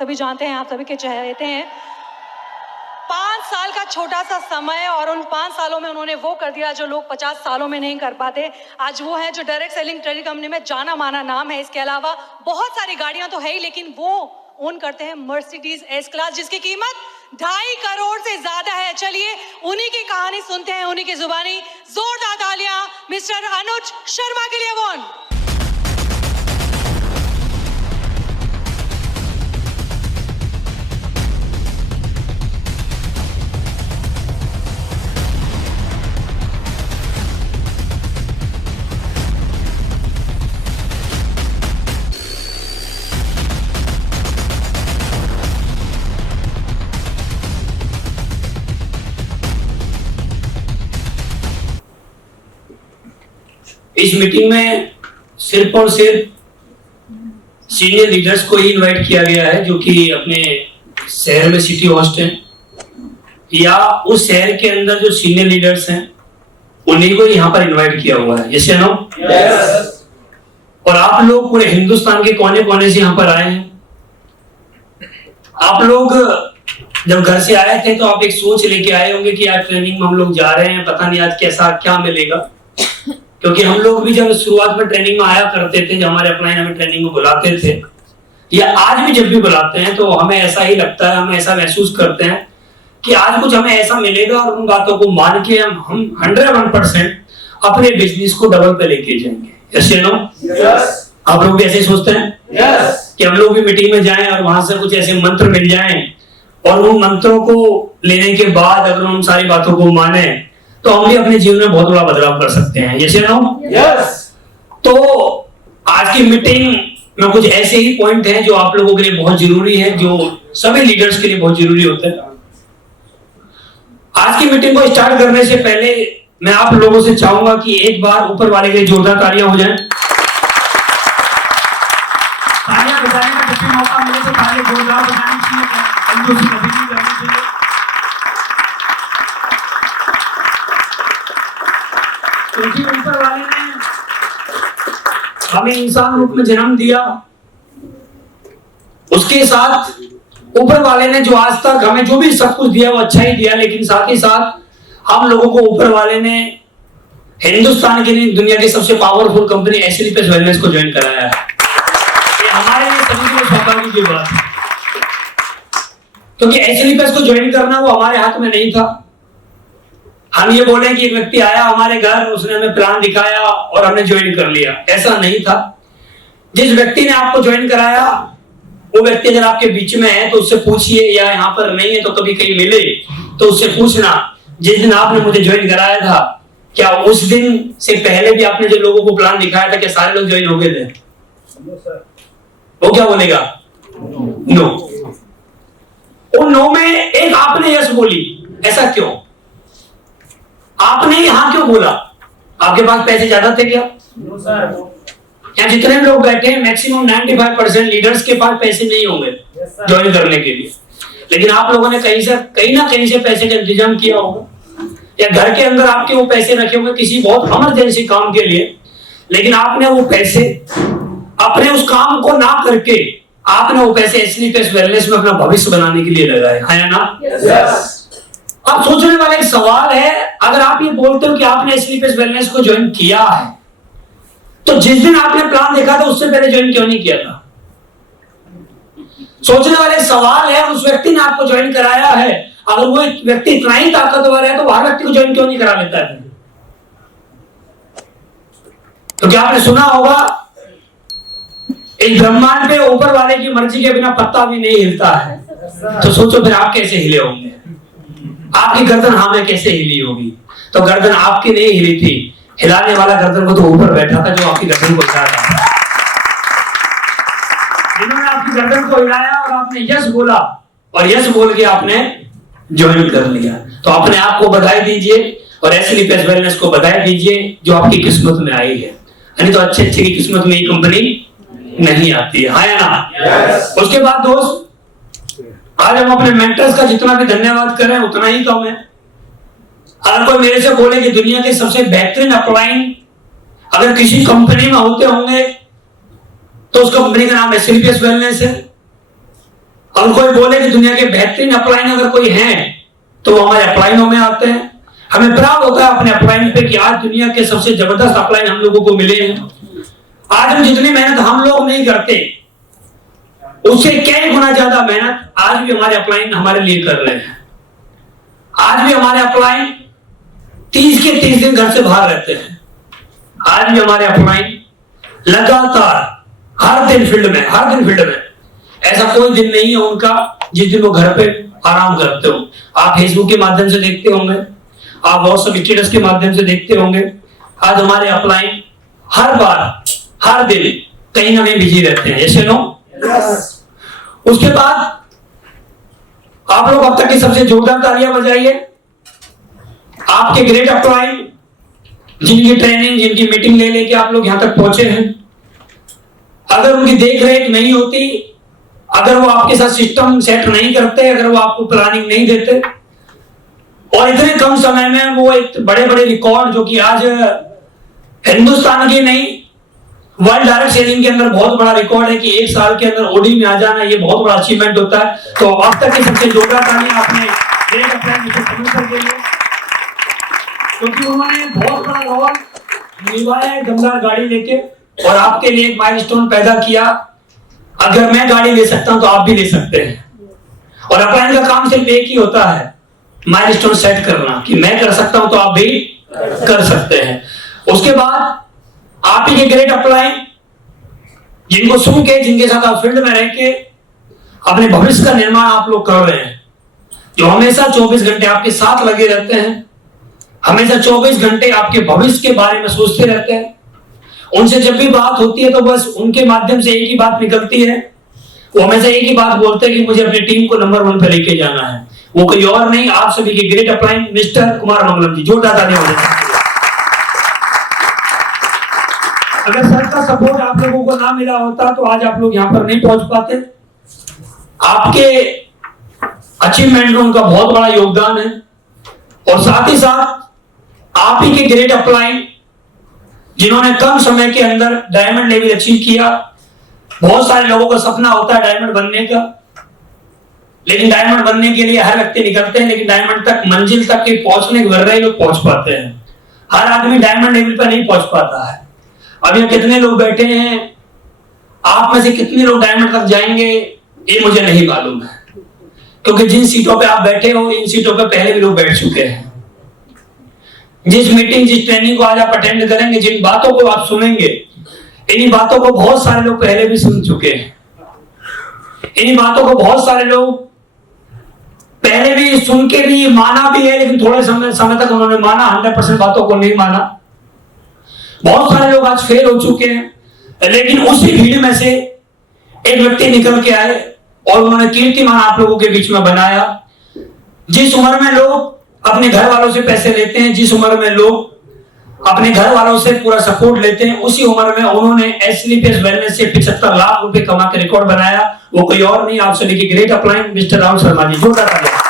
सभी जानते हैं, आप सभी के चहेते हैं। 5 साल का छोटा सा समय और उन 5 सालों में उन्होंने वो कर दिया जो लोग 50 सालों में नहीं कर पाते। आज वो है जो डायरेक्ट सेलिंग ट्रेडिंग कंपनी में जाना माना नाम है। इसके अलावा बहुत सारी गाड़ियां तो है ही, लेकिन वो ओन करते हैं मर्सिडीज एस क्लास, जिसकी कीमत 2.5 करोड़ से ज्यादा है। चलिए उन्हीं की कहानी सुनते हैं, उन्हीं की जुबानी। जोरदार तालियां मिस्टर अनुज शर्मा के लिए। वन इस मीटिंग में सिर्फ और सिर्फ सीनियर लीडर्स को ही इनवाइट किया गया है जो कि अपने शहर में सिटी होस्ट हैं, या उस शहर के अंदर जो सीनियर लीडर्स हैं उन्हीं को यहाँ पर इनवाइट किया हुआ है। यस या नो? यस। और आप लोग पूरे हिंदुस्तान के कोने कोने से यहाँ पर आए हैं। आप लोग जब घर से आए थे तो आप एक सोच लेके आए होंगे कि आज ट्रेनिंग में हम लोग जा रहे हैं, पता नहीं आज कैसा क्या मिलेगा। क्योंकि हम लोग भी जब शुरुआत में ट्रेनिंग में आया करते थे, जब हमारे अपना हमें ट्रेनिंग में बुलाते थे, या आज भी जब भी बुलाते हैं, तो हमें ऐसा ही लगता है, हम ऐसा महसूस करते हैं कि आज कुछ हमें ऐसा मिलेगा और उन बातों को मान के हम 101% अपने बिजनेस को डबल पे लेके जाएंगे। यस या नो? यस। आप लोग भी ऐसे सोचते हैं? यस। कि हम लोग भी मीटिंग में जाएं और वहां से कुछ ऐसे मंत्र मिल जाएं और उन मंत्रों को लेने के बाद अगर उन सारी बातों को माने तो हम भी अपने जीवन में बहुत बड़ा बदलाव कर सकते हैं। यस या नो? यस। तो आज की मीटिंग में कुछ ऐसे ही पॉइंट हैं जो आप लोगों के लिए बहुत जरूरी है, जो सभी लीडर्स के लिए बहुत जरूरी होते हैं। आज की मीटिंग को स्टार्ट करने से पहले मैं आप लोगों से चाहूंगा कि एक बार ऊपर वाले के लिए जोरदार तालियां हो जाएं। तालियां बजाने का जब भी मौका मिले तो तालियां जोरदार बजानी चाहिए, कंजूसी कभी नहीं करनी चाहिए। क्योंकि ऊपर वाले ने हमें इंसान रूप में जन्म दिया, उसके साथ ऊपर वाले ने जो आज तक हमें जो भी सब कुछ दिया वो अच्छा ही दिया, लेकिन साथ ही साथ हम लोगों को ऊपर वाले ने हिंदुस्तान के लिए दुनिया की सबसे पावरफुल कंपनी एसएलपीएस वेलनेस को ज्वाइन कराया है। ये हमारे लिए सभी के लिए सौभाग्य की बात है, क्योंकि एसएलपीएस को ज्वाइन करना वो हमारे हाथ में नहीं था। हम ये बोले कि एक व्यक्ति आया हमारे घर, उसने हमें प्लान दिखाया और हमने ज्वाइन कर लिया, ऐसा नहीं था। जिस व्यक्ति ने आपको ज्वाइन कराया वो व्यक्ति अगर आपके बीच में है तो उससे पूछिए, या यहाँ पर नहीं है तो कभी कहीं मिले तो उससे पूछना, जिस दिन आपने मुझे ज्वाइन कराया था क्या उस दिन से पहले भी आपने जो लोगों को प्लान दिखाया था क्या सारे लोग ज्वाइन हो गए थे? वो क्या बोलेगा? नो। उन नो में एक आपने यस बोली, ऐसा क्यों? आपने यहाँ क्यों बोला? आपके पास पैसे ज्यादा थे क्या? यहाँ जितने लोग बैठे हैं मैक्सिमम 95% लीडर्स के पास पैसे नहीं होंगे ज्वाइन करने के लिए, लेकिन आप लोगों ने कहीं ना कहीं से पैसे का इंतजाम किया होगा, या घर के अंदर आपके वो पैसे रखे होंगे किसी बहुत इमरजेंसी काम के लिए, लेकिन आपने वो पैसे अपने उस काम को ना करके आपने वो पैसे एसएलपीएस वेलनेस में अपना भविष्य बनाने के लिए लगाए, है ना? यस। अब सोचने वाला एक सवाल है, अगर आप ये बोलते हो कि आपने एसएलपीएस वेलनेस को ज्वाइन किया है, तो जिस दिन आपने प्लान देखा था उससे पहले ज्वाइन क्यों नहीं किया था? सोचने वाला एक सवाल है, उस व्यक्ति ने आपको ज्वाइन कराया है, अगर वो व्यक्ति इतना ही ताकतवर है तो हर व्यक्ति को ज्वाइन क्यों नहीं करा लेता है? तो क्या आपने सुना होगा इस ब्रह्मांड पे ऊपर वाले की मर्जी के बिना पत्ता भी नहीं हिलता है, तो सोचो फिर आप कैसे हिले होंगे? आपकी गर्दन हाँ में कैसे हिली होगी? तो गर्दन आपकी नहीं हिली थी, हिलाने वाला गर्दन को तो ऊपर बैठा था जो आपकी गर्दन को हिला रहा था। जिन्होंने आपकी गर्दन को हिलाया और आपने यस बोला और यस बोल के आपने ज्वाइन कर लिया, तो अपने आप को बधाई दीजिए और एसएलपीएस वेलनेस को बधाई दीजिए जो आपकी किस्मत में आई है। यानी तो अच्छे अच्छे की किस्मत में ये कंपनी नहीं आती है ना? yes. उसके बाद दोस्त, आज हम अपने मेंटर्स का जितना भी धन्यवाद करें उतना ही कम है। अगर कोई मेरे से बोले कि दुनिया के सबसे बेहतरीन अपलाइन अगर किसी कंपनी में होते होंगे तो उस कंपनी का नाम एसएलपीएस वेलनेस है, अगर कोई बोले कि दुनिया के बेहतरीन अपलाइन अगर कोई है तो वो हमारे अपलाइनों में आते हैं। हमें प्राउड होता है अपने अपलाइन पे कि आज दुनिया के सबसे जबरदस्त अपलाइन हम लोगों को मिले हैं। आज हम जितनी मेहनत हम लोग नहीं करते उससे कई गुना ज्यादा मेहनत आज भी हमारे अपलाइन हमारे लिए कर रहे हैं। आज भी हमारे अपलाइन 30 के 30 दिन घर से बाहर रहते हैं। आज भी हमारे अपलाइन लगातार हर दिन फील्ड में ऐसा कोई दिन नहीं है उनका जिस दिन वो घर पे आराम करते हो। आप फेसबुक के माध्यम से देखते होंगे, आप व्हाट्सएप स्टेटस के माध्यम से देखते होंगे। आज हमारे अपलाइन हर दिन कहीं ना कहीं बिजी रहते हैं, ऐसे नो। उसके बाद आप लोग अब तक की सबसे जोरदार तालियां बजाइए आपके ग्रेट अपलाइन जिनकी ट्रेनिंग, जिनकी मीटिंग ले लेके आप लोग यहां तक पहुंचे हैं। अगर उनकी देख रेख नहीं होती, अगर वो आपके साथ सिस्टम सेट नहीं करते, अगर वो आपको प्लानिंग नहीं देते और इतने कम समय में वो एक बड़े बड़े रिकॉर्ड जो कि आज हिंदुस्तान की नहीं वर्ल्ड डायरेक्ट सेलिंग के अंदर बहुत बड़ा रिकॉर्ड है कि 1 साल के अंदर ओडी में आ जाना, ये बहुत बड़ा अचीवमेंट होता है। तो अब तक की सबसे जोरदार तालियां आपने ग्रेट अपलाइन मिस्टर प्रोड्यूसर के लिए, क्योंकि उन्होंने बहुत बड़ा रोल निभाया है दमदार गाड़ी लेके और आपके लिए एक माइलस्टोन पैदा किया। अगर मैं गाड़ी ले सकता हूं तो आप भी ले सकते हैं। और अपलाइन का काम सिर्फ एक ही होता है, माइलस्टोन सेट करना कि मैं कर सकता हूं तो आप भी कर सकते हैं। उसके बाद आप ही के ग्रेट अपलाइन जिनको सुन के, जिनके साथ आप फील्ड में रह के अपने भविष्य का निर्माण आप लोग कर रहे हैं, जो हमेशा 24 घंटे आपके साथ लगे रहते हैं, हमेशा 24 घंटे आपके भविष्य के बारे में सोचते रहते हैं। उनसे जब भी बात होती है तो बस उनके माध्यम से एक ही बात निकलती है। वो हमेशा एक ही बात बोलते हैं कि मुझे अपनी टीम को नंबर 1 पे लेके जाना है। वो कोई और नहीं, आप सभी के great upline mister Kumar Mangalam जी। जोरदार तालियां हो जाए। अगर सर का सपोर्ट आप लोगों को ना मिला होता तो आज आप लोग यहाँ पर नहीं पहुंच पाते। आपके अचीवमेंट में उनका बहुत बड़ा योगदान है और साथ ही साथ आप ही के ग्रेट अपलाइन जिन्होंने कम समय के अंदर डायमंड लेवल अचीव किया। बहुत सारे लोगों का सपना होता है डायमंड बनने का, लेकिन डायमंड बनने के लिए हर व्यक्ति निकलते हैं, लेकिन डायमंड तक मंजिल तक के पहुंचने के वर्रे लोग पहुंच पाते हैं। हर आदमी डायमंड लेवल पर नहीं पहुंच पाता है। अब यहाँ कितने लोग बैठे हैं, आप में से कितने लोग डायमंड तक जाएंगे ये मुझे नहीं मालूम है, क्योंकि जिन सीटों पे आप बैठे हो इन सीटों पे पहले भी लोग बैठ चुके हैं। जिस मीटिंग, जिस ट्रेनिंग को आज आप अटेंड करेंगे, जिन बातों को आप सुनेंगे, इन्हीं बातों को बहुत सारे लोग पहले भी सुन चुके हैं। इन्हीं बातों को बहुत सारे लोग पहले भी सुन के भी माना भी है, लेकिन थोड़े समय तक उन्होंने माना, 100% बातों को नहीं माना। बहुत सारे लोग आज फेल हो चुके हैं, लेकिन उसी भीड़ में से एक व्यक्ति निकल के आए और उन्होंने कीर्तिमान आप लोगों के बीच में बनाया। जिस उम्र में लोग अपने घर वालों से पैसे लेते हैं, जिस उम्र में लोग अपने घर वालों से पूरा सपोर्ट लेते हैं, उसी उम्र में उन्होंने एसलीपीएस वेलनेस से 75 लाख रुपए कमा के रिकॉर्ड बनाया। वो कोई और नहीं, आप सभी के great upline mister Rahul Sharma ji. जोरदार तालियां।